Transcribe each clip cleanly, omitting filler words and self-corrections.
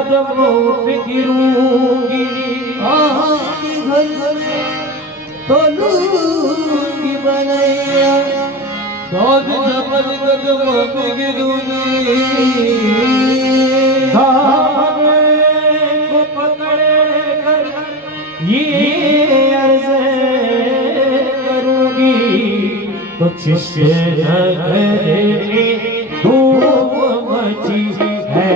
कदमों पे गिरूंगी, आपके घर में तोलूंगी बनैया, दौद जबल कदमों पे गिरूंगी, धागे को पकड़े कर ये अर्ज़ करूंगी, तो किसके नगरे में धूम मची है,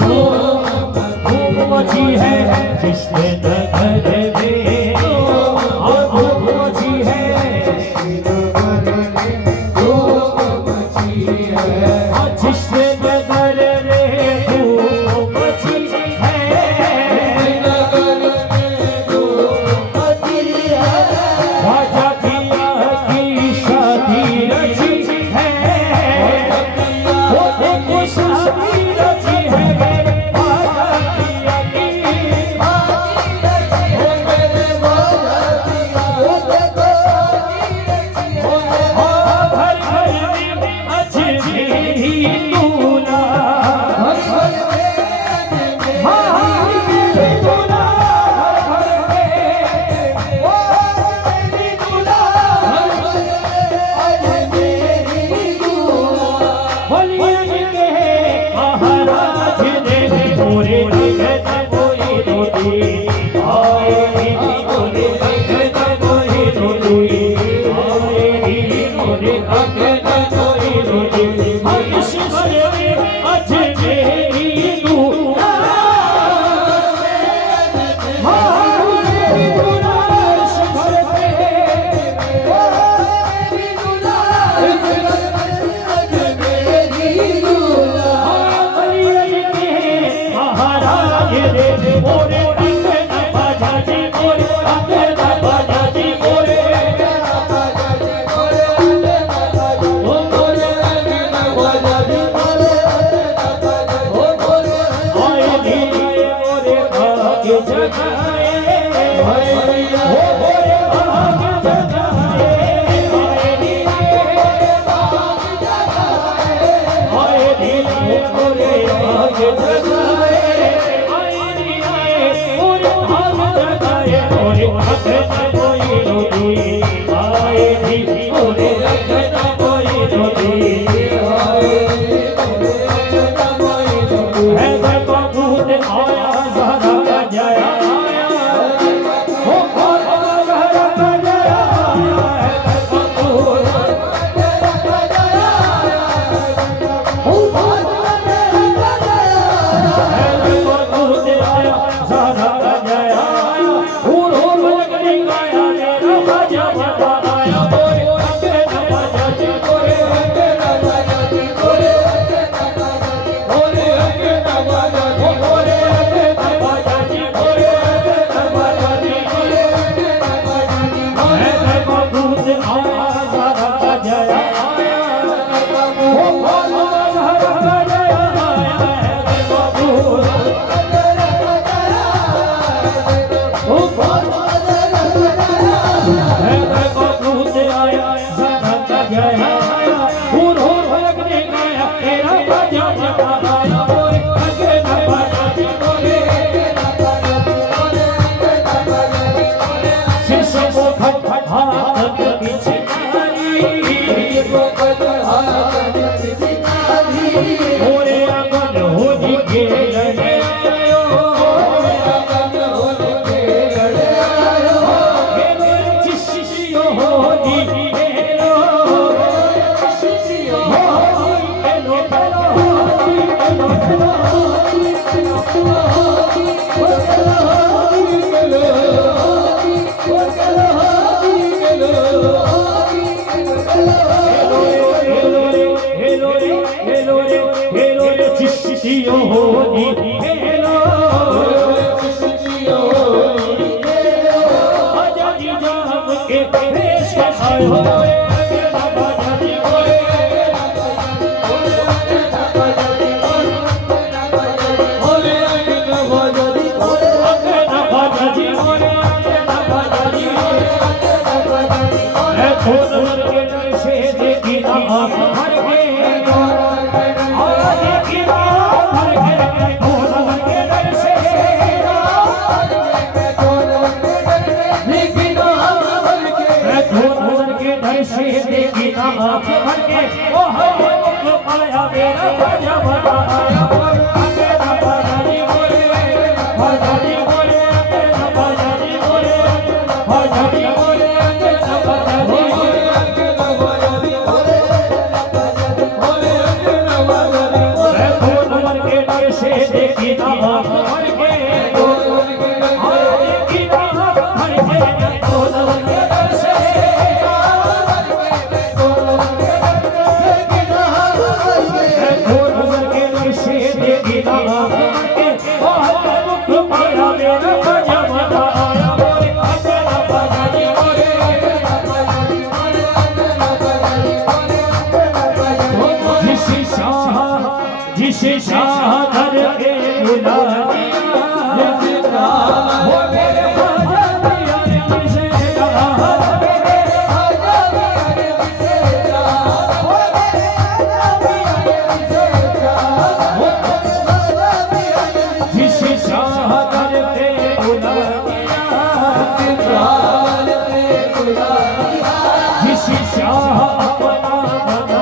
धूम मची है, जिसके नगरे में धूम मची है, जिसके नगरे में धूम मची है, राजा की शादी रची है, वो देखो शादी रची है मेरे राजा की, घर घर में अजमेरी दूल्हा, अजमेरी दूल्हा, बलिया के महाराज ने पूरे जगत कोई रोटी, आए ही पूरे जगत कोई रोटी, आए ही पूरे जगत कोई रोटी, इस घर में अजमेरी दूल्हा, अजमेरी दूल्हा, इस घर महाराज रे मोरे अंगन बाजा जी, मोरे अंगन बाजा जी, मोरे ओ मोरे अंगन बाजा जी, आए धीरे मोरे भाग्य जगाए, ओ मोरे भाग्य जगाए, आए धीरे मोरे भाग्य जगाए, हर के से देखी ना भर के देखी ना भर के से देखी ना भर के मुख पाया मेरा जमाना आया मोरे अपना बाजी मोरे जिसे शाह धर के बुला दिया वो मेरे राजा दिया जिसे जिसे शाह धर के बुला दिया जिसे शाह अपना बना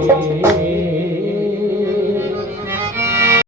Hare